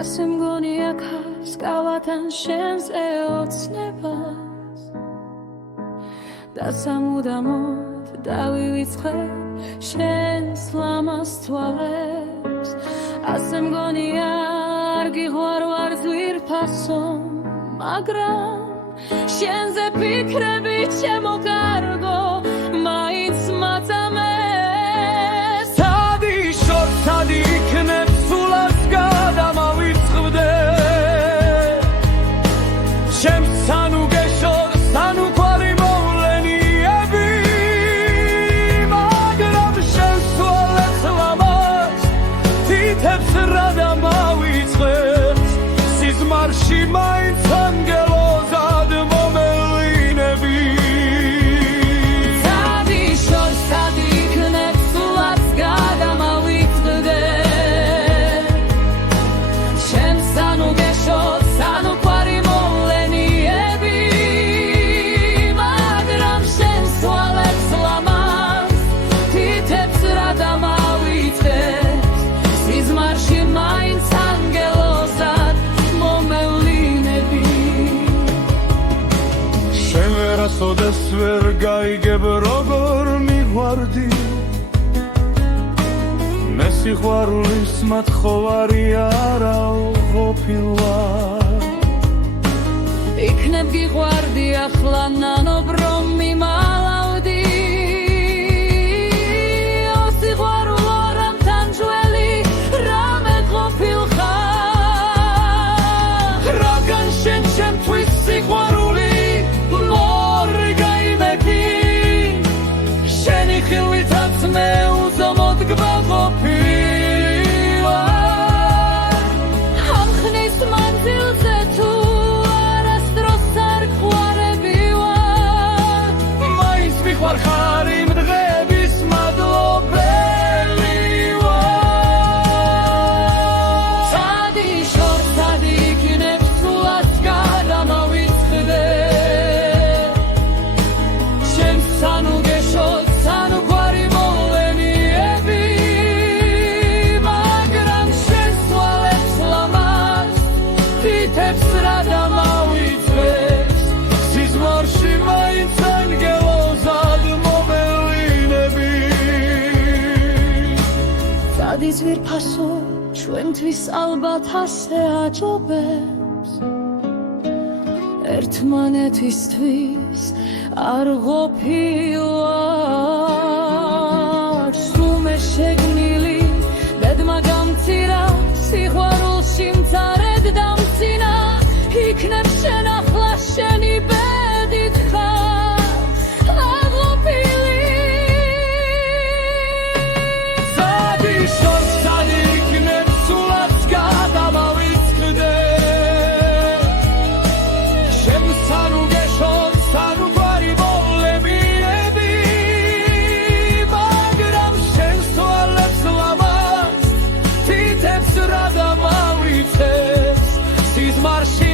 ასე მგონია ქარს გავათან შენზე ოცნებას და სამუდამოდ დავივიწყებ შენს ლამაზ თვალებს ასე მგონია არ გიღვარ ძვირფასო მაგრამ შენზე ფიქრები ჩემო კარგო მაინც მაწამეს სადი შორს სადი იქნებ სულაც გადამავიწყდე ჩემს სანუ გეშორ სანუ კვარი მოვლენიები მაგრამ შენს თვალებს ლამაზ თითებს რა დამავიწყებს სიზმარში მაინც ანგელოზად მომელინები სადი შორს სადი იქნებ სულაც გადამავიწყდე ჩემს სანუ გეშორ სანუ კვარი მოვლენიები მაგრამ შენს თვალებს ლამაზ თითებს რა დამავიწყებს სიზმარში მაინც ანგელოზად მომევლინები შენ ვერასოდეს ვერ გაიგებ როგორ მიყვარდი მე სიყვარულის მათხოვარი არა ყოფილვარ იქნებ გიყვარდი ახლა ნანობ რომ მიმალავდი ო სიყვარულო რამთან ძველი რამე ყოფილხარ რაგან შენ ჩემთვის სიყვარული მორიგა იმედი შენი ხილვითაც მე უზომოდ გვაყოფილვარ ამ ხნის მანძილზე თუ არასდროს არ ყვარები ვარ მაინც მიყვარხარ იმ დღეების მადლობელი ვარ სადი შორს სადი იქნებ სულაც გადამავიწყდე შენს სანუ გეშორ სანუ კვარი მოვლენიები მაგრამ შენს თვალებს ლამაზ თითებს რა დამავიწყებს სიზმარში მაინც ანგელოზად მომევლინები სადი ძვირფასო ჩვენთვის ალბათ ასე აჯობებს ერთმანეთისთვის არ ყოფილვარ სუმე შეგნილი ბედმა გამცირა სიყვარულში მცარედ დამცინა იქნებ შენ ახლა შენი ბედით ხარ აღლოპილი სადი შორს სადი იქნებ სულაც გადამავიწყდე შენ სანუ გეშორ სანუ კვარი მოვლენიები მაგრამ შენს თვალებს ლამაზ თითებს რა დამავიწყებს სიზმარში